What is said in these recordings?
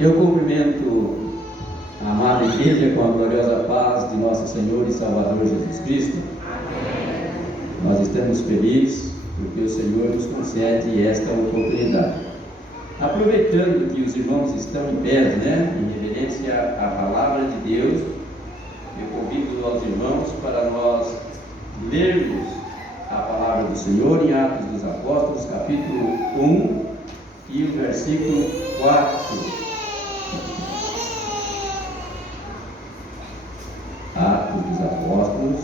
Eu cumprimento a amada igreja com a gloriosa paz de nosso Senhor e Salvador Jesus Cristo. Amém. Nós estamos felizes porque o Senhor nos concede esta oportunidade. Aproveitando que os irmãos estão em pé, em reverência à palavra de Deus, eu convido aos irmãos para nós lermos a palavra do Senhor em Atos dos Apóstolos, capítulo 1 e o versículo 4. Atos dos Apóstolos,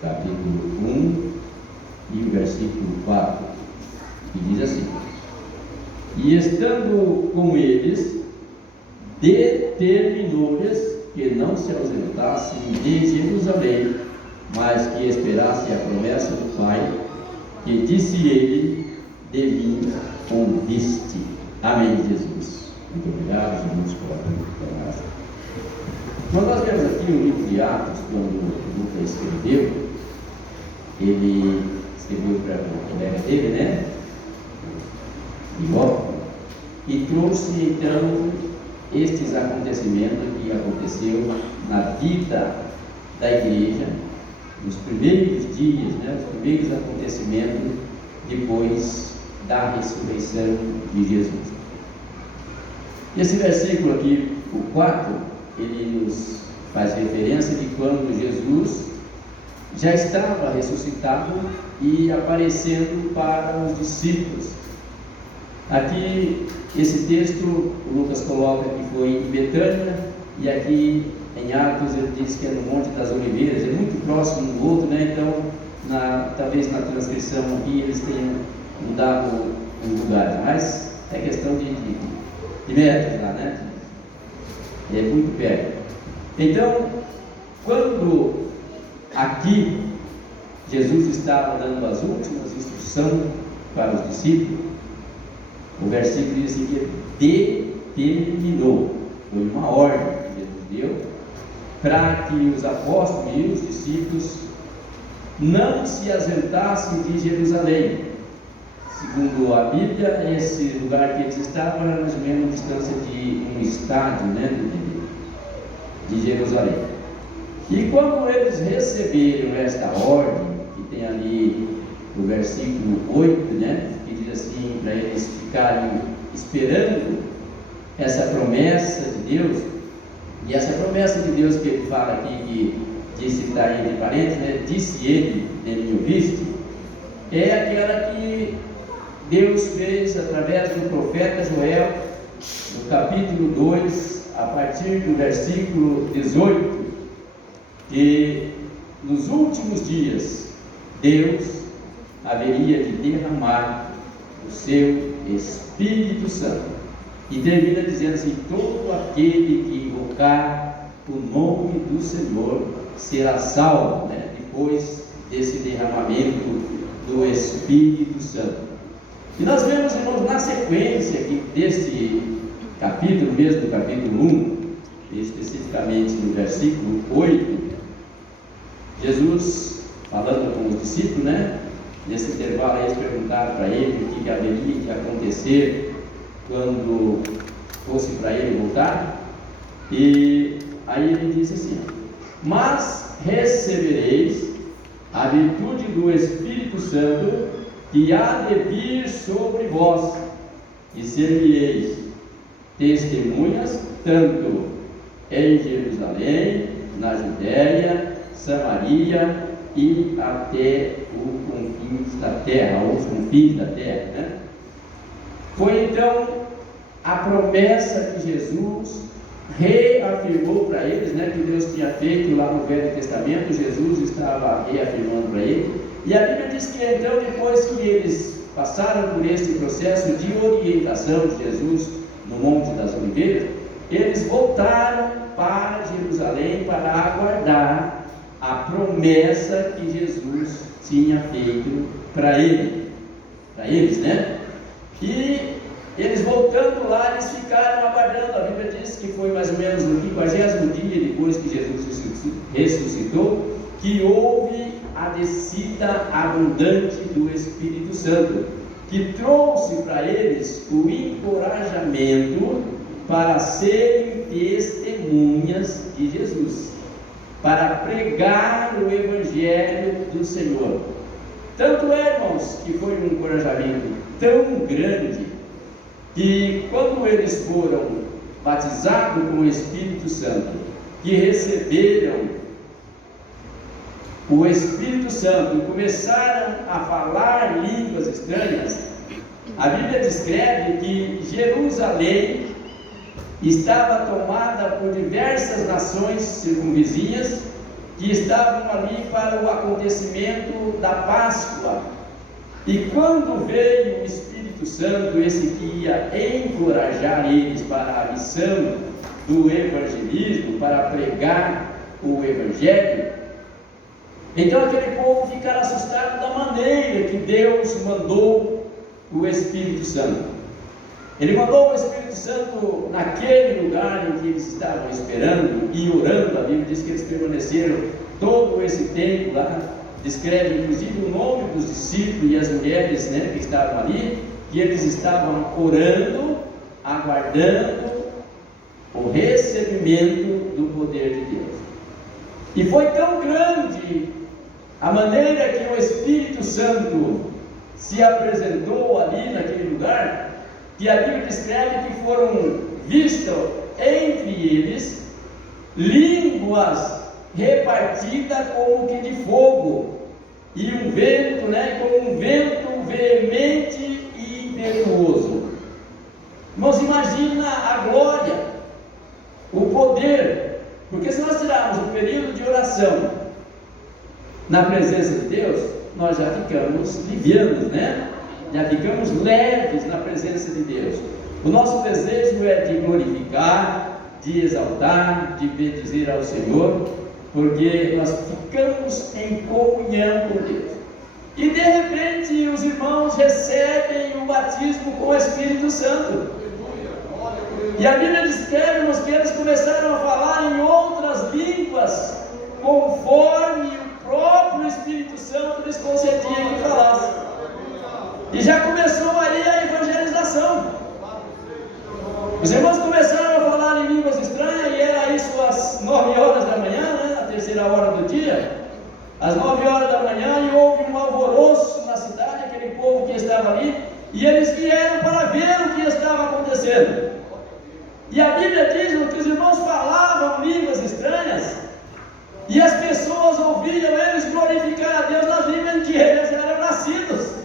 capítulo 1 e o versículo 4, que diz assim: E estando com eles, determinou-lhes que não se ausentassem de Jerusalém, mas que esperassem a promessa do Pai, que disse ele, de mim ouviste. Amém, Jesus. Muito obrigado, irmãos, por a Quando nós vemos aqui o livro de Atos, quando Lucas escreveu, ele escreveu para o colega dele, e trouxe então estes acontecimentos que aconteceu na vida da igreja, nos primeiros dias, os primeiros acontecimentos depois da ressurreição de Jesus. Esse versículo aqui, o 4, ele nos faz referência de quando Jesus já estava ressuscitado e aparecendo para os discípulos. Aqui, esse texto, o Lucas coloca que foi em Betânia, e aqui em Atos ele diz que é no Monte das Oliveiras, é muito próximo um do outro, então talvez na transcrição aqui eles tenham mudado os lugares, mas é questão de metros lá, é muito perto. Então, quando aqui Jesus estava dando as últimas instruções para os discípulos, o versículo diz assim: que determinou, foi uma ordem que Jesus deu, para que os apóstolos e os discípulos não se ausentassem de Jerusalém. Segundo a Bíblia, esse lugar que eles estavam era mais ou menos a distância de um estádio, de Jerusalém. E quando eles receberam esta ordem, que tem ali o versículo 8, que diz assim, para eles ficarem esperando essa promessa de Deus, e essa promessa de Deus que ele fala aqui, que disse, está entre parênteses, disse ele, de mim ouviste, é aquela que Deus fez através do profeta Joel, no capítulo 2, a partir do versículo 18, que nos últimos dias Deus haveria de derramar o seu Espírito Santo. E termina dizendo assim: todo aquele que invocar o nome do Senhor será salvo, depois desse derramamento do Espírito Santo. E nós vemos, irmãos, na sequência aqui deste capítulo, mesmo do capítulo 1, especificamente no versículo 8, Jesus falando com os discípulos, nesse intervalo eles perguntaram para ele o que haveria de acontecer quando fosse para ele voltar, e aí ele disse assim: mas recebereis a virtude do Espírito Santo, que há de vir sobre vós, e ser-me-eis testemunhas tanto em Jerusalém, na Judéia, Samaria e até os confins da terra, Foi então a promessa que Jesus reafirmou para eles, que Deus tinha feito lá no Velho Testamento. Jesus estava reafirmando para eles, e a Bíblia diz que então, depois que eles passaram por este processo de orientação de Jesus no Monte das Oliveiras, eles voltaram para Jerusalém para aguardar a promessa que Jesus tinha feito para eles, E eles voltando lá, eles ficaram aguardando. A Bíblia diz que foi mais ou menos no 50º dia depois que Jesus ressuscitou, que houve a descida abundante do Espírito Santo, que trouxe para eles o encorajamento para serem testemunhas de Jesus, para pregar o Evangelho do Senhor. Tanto é, irmãos, que foi um encorajamento tão grande, que quando eles foram batizados com o Espírito Santo, que receberam o Espírito Santo e começaram a falar línguas estranhas, a Bíblia descreve que Jerusalém estava tomada por diversas nações circunvizinhas que estavam ali para o acontecimento da Páscoa. E quando veio o Espírito Santo, esse que ia encorajar eles para a missão do evangelismo, para pregar o Evangelho, então aquele povo ficaram assustado da maneira que Deus mandou o Espírito Santo. Ele mandou o Espírito Santo naquele lugar em que eles estavam esperando e orando. A Bíblia diz que eles permaneceram todo esse tempo lá. Descreve inclusive o nome dos discípulos e as mulheres, né, que estavam ali, e eles estavam orando, aguardando o recebimento do poder de Deus. E foi tão grande a maneira que o Espírito Santo se apresentou ali naquele lugar, que a Bíblia descreve que foram vistas entre eles línguas repartidas como que de fogo, e um vento, como um vento veemente e impetuoso. Irmãos, imagina a glória, o poder, porque se nós tirarmos um período de oração na presença de Deus, nós já ficamos livianos, já ficamos leves na presença de Deus. O nosso desejo é de glorificar, de exaltar, de bendizer ao Senhor, porque nós ficamos em comunhão com Deus. E de repente os irmãos recebem o batismo com o Espírito Santo. E a Bíblia descreve, irmãos, que eles começaram a falar em outras línguas, conforme o próprio Espírito Santo lhes concedia que falassem. E já começou aí a evangelização. Os irmãos começaram a falar em línguas estranhas, e era isso às 9 horas da manhã, a terceira hora do dia, às 9 horas da manhã, e houve um alvoroço na cidade, aquele povo que estava ali, e eles vieram para ver o que estava acontecendo. E a Bíblia diz que os irmãos falavam línguas estranhas, e as pessoas ouviam eles glorificar a Deus nas línguas em que eles eram nascidos.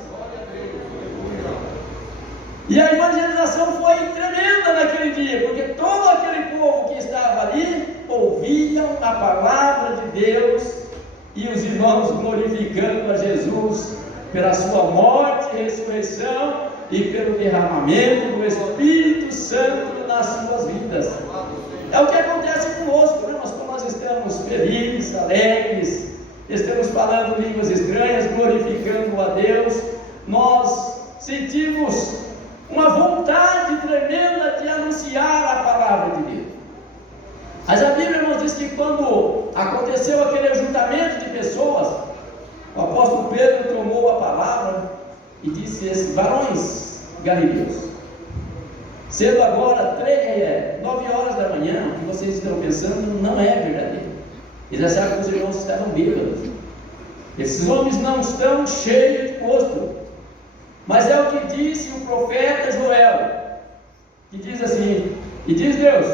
E a evangelização foi tremenda naquele dia, porque todo aquele povo que estava ali ouviam a palavra de Deus, e os irmãos glorificando a Jesus pela sua morte e ressurreição e pelo derramamento do Espírito Santo nas suas vidas. É o que acontece conosco, nós, quando nós estamos felizes, alegres, estamos falando línguas estranhas, glorificando a Deus, nós sentimos uma vontade tremenda de anunciar a palavra de Deus. Mas a Bíblia nos diz que quando aconteceu aquele ajuntamento de pessoas, o apóstolo Pedro tomou a palavra e disse assim: varões galileus, sendo agora 9 horas da manhã, o que vocês estão pensando não é verdadeiro. Eles acharam que os irmãos estavam bêbados. Esses homens não estão cheios de gosto. Mas é o que disse o profeta Joel, que diz assim: e diz Deus,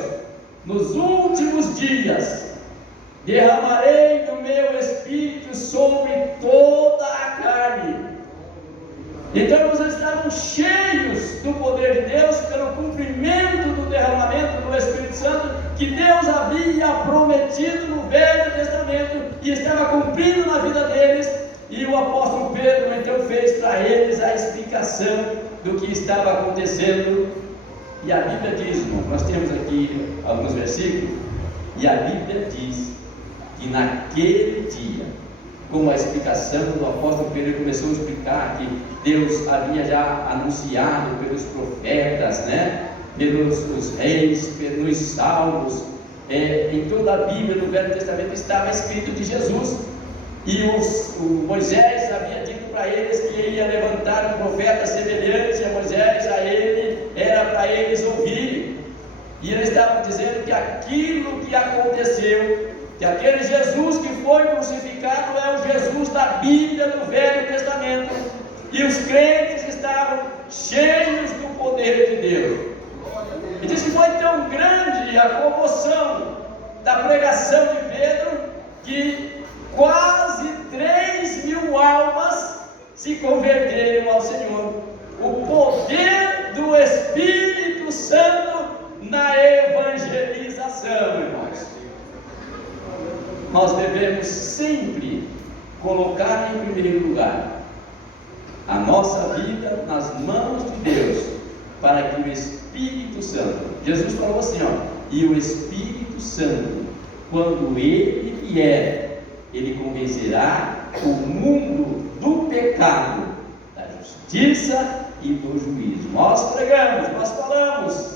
nos últimos dias derramarei do meu Espírito sobre toda a carne. Então eles estavam cheios do poder de Deus pelo cumprimento do derramamento do Espírito Santo que Deus havia prometido no Velho Testamento e estava cumprindo na vida deles. E o apóstolo Pedro então fez para eles a explicação do que estava acontecendo. E a Bíblia diz, irmão, nós temos aqui alguns versículos, e a Bíblia diz que naquele dia, como a explicação do apóstolo Pedro começou a explicar que Deus havia já anunciado pelos profetas, pelos os reis, pelos salmos, em toda a Bíblia, no Velho Testamento, estava escrito de Jesus. E o Moisés havia dito para eles que ele ia levantar um profeta semelhante a Moisés, a ele, era para eles ouvirem. E ele estava dizendo que aquilo que aconteceu, que aquele Jesus que foi crucificado é o Jesus da Bíblia do Velho Testamento, e os crentes estavam cheios do poder de Deus. E diz que foi tão grande a comoção da pregação de Pedro, que quase 3.000 almas se converteram ao Senhor. O poder do Espírito Santo na evangelização, irmãos. Nós devemos sempre colocar em primeiro lugar a nossa vida nas mãos de Deus, para que o Espírito Santo, Jesus falou assim, e o Espírito Santo, quando ele vier, ele convencerá o mundo do pecado, da justiça e do juízo. Nós pregamos, nós falamos,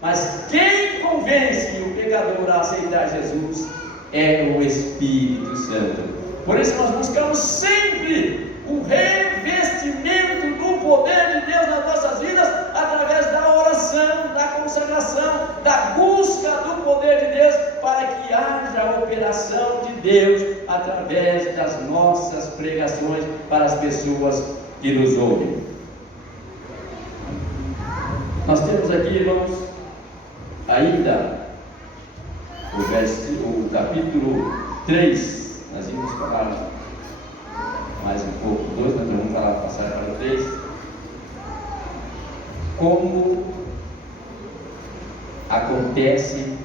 mas quem convence o pecador a aceitar Jesus é o Espírito Santo. Por isso nós buscamos sempre o revestimento do poder de Deus nas nossas vidas, através da oração, da consagração, da busca do poder de Deus, para que haja a operação de Deus através das nossas pregações para as pessoas que nos ouvem. Nós temos aqui, irmãos, ainda o capítulo 3, nós vamos falar mais um pouco, 2, nós vamos passar para o 3, como acontece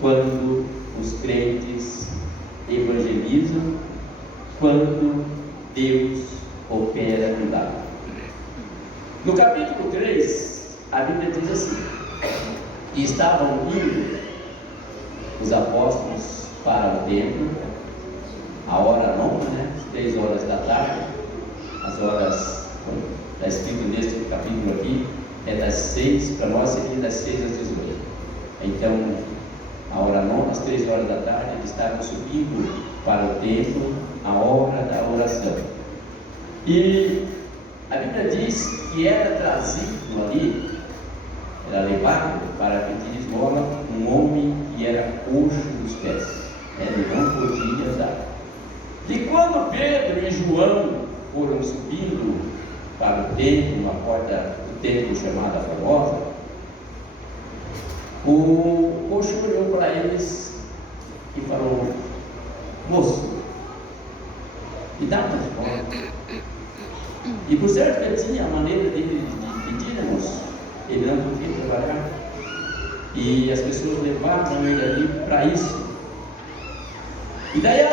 quando os crentes evangelizam, quando Deus opera milagre. No capítulo 3, a Bíblia diz assim: e estavam indo os apóstolos para o templo, a hora nona, 3 horas da tarde. As horas, está escrito neste capítulo aqui, é das 6, para nós seria das 6 às 18. Então, a hora nona, às 3 horas da tarde, eles estavam subindo para o templo, a hora da oração. E a Bíblia diz que era trazido ali, era levado para pedir esmola, um homem que era coxo dos pés. Ele não podia andar. E quando Pedro e João foram subindo para o templo, uma porta do templo chamada Formosa, o coxo olhou para eles e falou: moço, me dá uma esmola. E por certo que ele tinha a maneira dele de pedir, moço, ele não podia trabalhar, e as pessoas levavam ele ali para isso. E daí a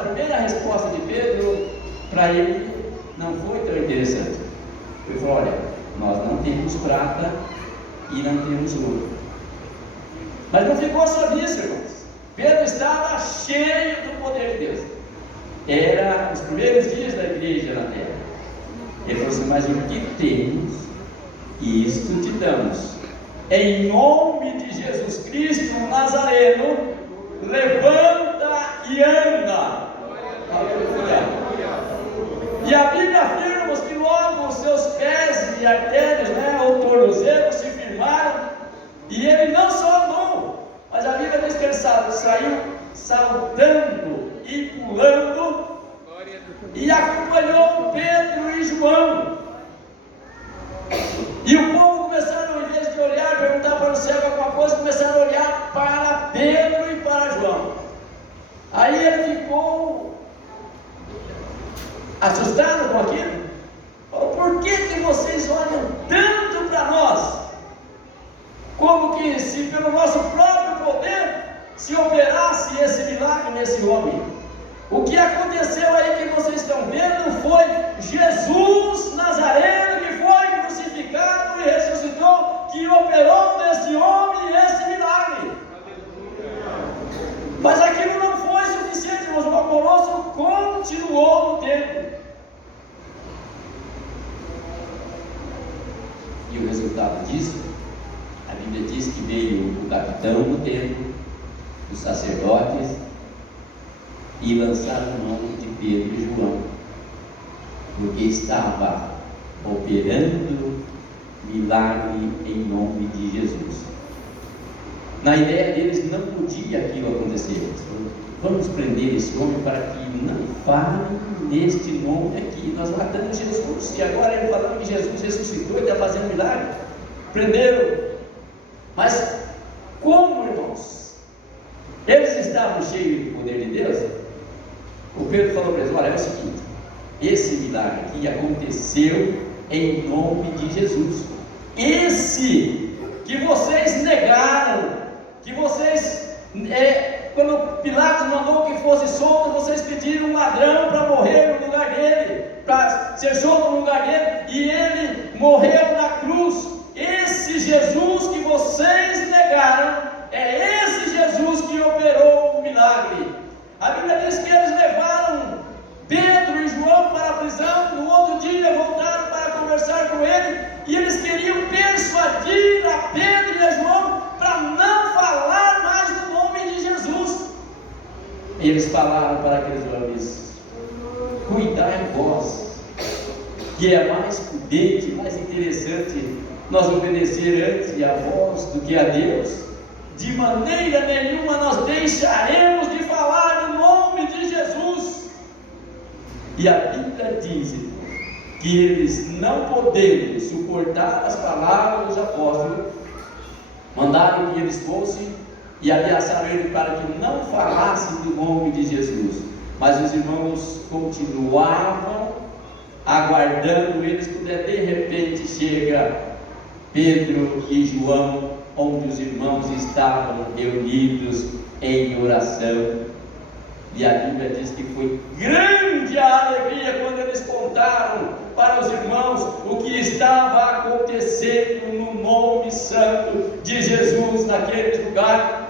primeira resposta de Pedro para ele não foi tão interessante. Ele falou: olha, nós não temos prata e não temos ouro. Mas não ficou só nisso, irmãos. Pedro estava cheio do poder de Deus. Era os primeiros dias da igreja na terra. Ele falou assim: mas o que temos, isto te damos. Em nome de Jesus Cristo, o Nazareno, levanta e anda. Aleluia. E a Bíblia afirma que logo os seus pés e artérias, ou tornozelos, se firmaram, e ele não só andou, mas a Bíblia diz que ele saiu saltando e pulando, e acompanhou Pedro e João. E o povo começaram, em vez de olhar, perguntar para o céu alguma coisa, começaram a olhar para Pedro e para João. Aí ele ficou assustado com aquilo. Falou: por que vocês olham tanto para nós? Como que se pelo nosso próprio poder se operasse esse milagre nesse homem. O que aconteceu aí que vocês estão vendo foi Jesus Nazareno, que foi crucificado e ressuscitou, que operou nesse homem esse milagre. Mas aquilo não foi suficiente, irmãos. O alvoroço continuou no templo. E o resultado disso, a Bíblia diz que veio o capitão do templo, os sacerdotes, e lançaram mão de Pedro e João, porque estava operando milagre em nome de Jesus. Na ideia deles não podia aquilo acontecer. Vamos prender esse homem para que não fale neste nome aqui. Nós matamos Jesus e agora ele falando que Jesus ressuscitou e está fazendo milagre. Prenderam. Mas como, irmãos? Eles estavam cheios do poder de Deus. O Pedro falou para eles: olha, é o seguinte, esse milagre aqui aconteceu em nome de Jesus. Esse que vocês negaram, que vocês, quando Pilatos mandou que fosse solto, vocês pediram um ladrão para morrer no lugar dele, para ser solto no lugar dele, e ele morreu na cruz. Esse Jesus que vocês negaram, é esse Jesus que operou o milagre. A Bíblia diz que eles levaram Pedro e João para a prisão. No outro dia voltaram para conversar com ele, e eles queriam persuadir a Pedro e a João para não falar mais do nome de Jesus. E eles falaram para aqueles homens: cuidai vós, que é mais prudente, mais interessante nós obedecer antes a vós do que a Deus. De maneira nenhuma nós deixaremos de falar no nome de Jesus. E a Bíblia diz que eles, não podendo suportar as palavras dos apóstolos, mandaram que eles fossem e ameaçaram ele para que não falasse do nome de Jesus. Mas os irmãos continuavam aguardando eles, quando de repente chega Pedro e João, onde os irmãos estavam reunidos em oração. E a Bíblia diz que foi grande a alegria quando eles contaram para os irmãos o que estava acontecendo no nome santo de Jesus naquele lugar.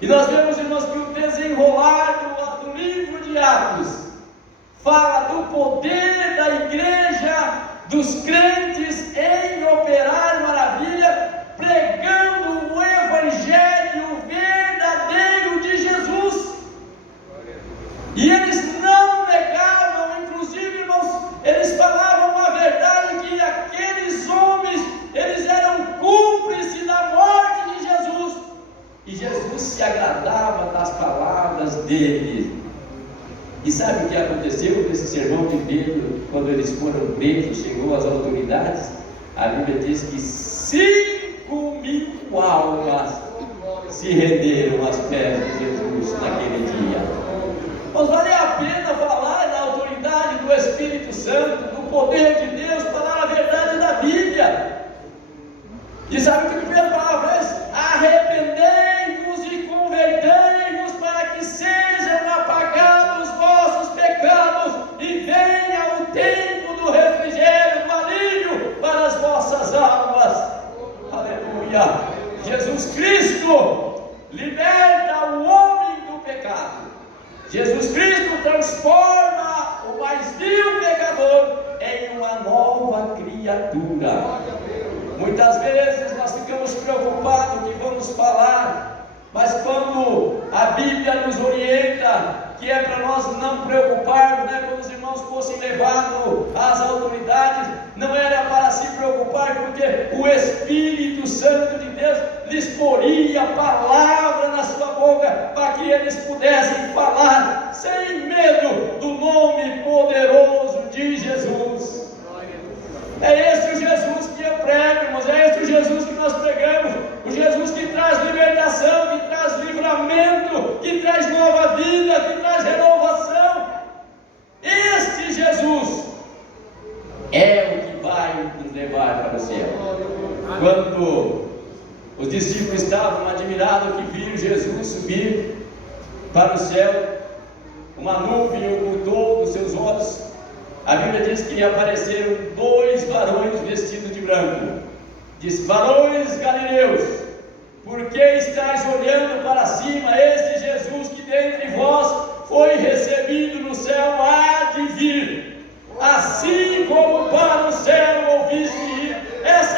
E nós vemos, irmãos, que o desenrolar do livro de Atos fala do poder da igreja, dos crentes em operar maravilha, pregando o evangelho verdadeiro de Jesus. E eles não negavam, inclusive, irmãos, eles falavam a verdade, que aqueles homens, eles eram cúmplices da morte de Jesus, e Jesus se agradava das palavras deles. E sabe o que aconteceu nesse sermão de Pedro, quando eles foram presos, chegou às autoridades? A Bíblia diz que 5.000 almas se renderam aos pés de Jesus naquele dia. Mas vale a pena falar da autoridade do Espírito Santo, do poder de Deus, falar a verdade da Bíblia. E sabe o que Pedro falava para eles? Arrependei-vos e convertei-vos, para que sejam apagados os vossos pecados e venha o tempo do refrigério, do alívio para as vossas almas. Aleluia! Jesus Cristo liberta o homem do pecado. Jesus Cristo transforma o mais vil pecador em uma nova criatura. Muitas vezes nós ficamos preocupados que vamos falar, mas quando a Bíblia nos orienta que é para nós não preocuparmos, quando os irmãos fossem levados às autoridades, não era para se preocupar, porque o Espírito Santo de Deus lhes poria palavra na sua boca, para que eles pudessem falar sem medo do nome poderoso de Jesus. É esse o Jesus que eu prego, irmãos, é esse o Jesus que nós pregamos, o Jesus que traz libertação, que traz livramento, que traz nova vida, que traz renovação. Este Jesus é o que vai nos levar para o céu. Quando os discípulos estavam admirados que viram Jesus subir para o céu, uma nuvem ocultou os seus olhos. A Bíblia diz que apareceram 2 varões vestidos de branco. Diz: varões galileus, por que estáis olhando para cima? Este Jesus que dentre vós foi recebido no céu há de vir, assim como para o céu ouviste ir. Essa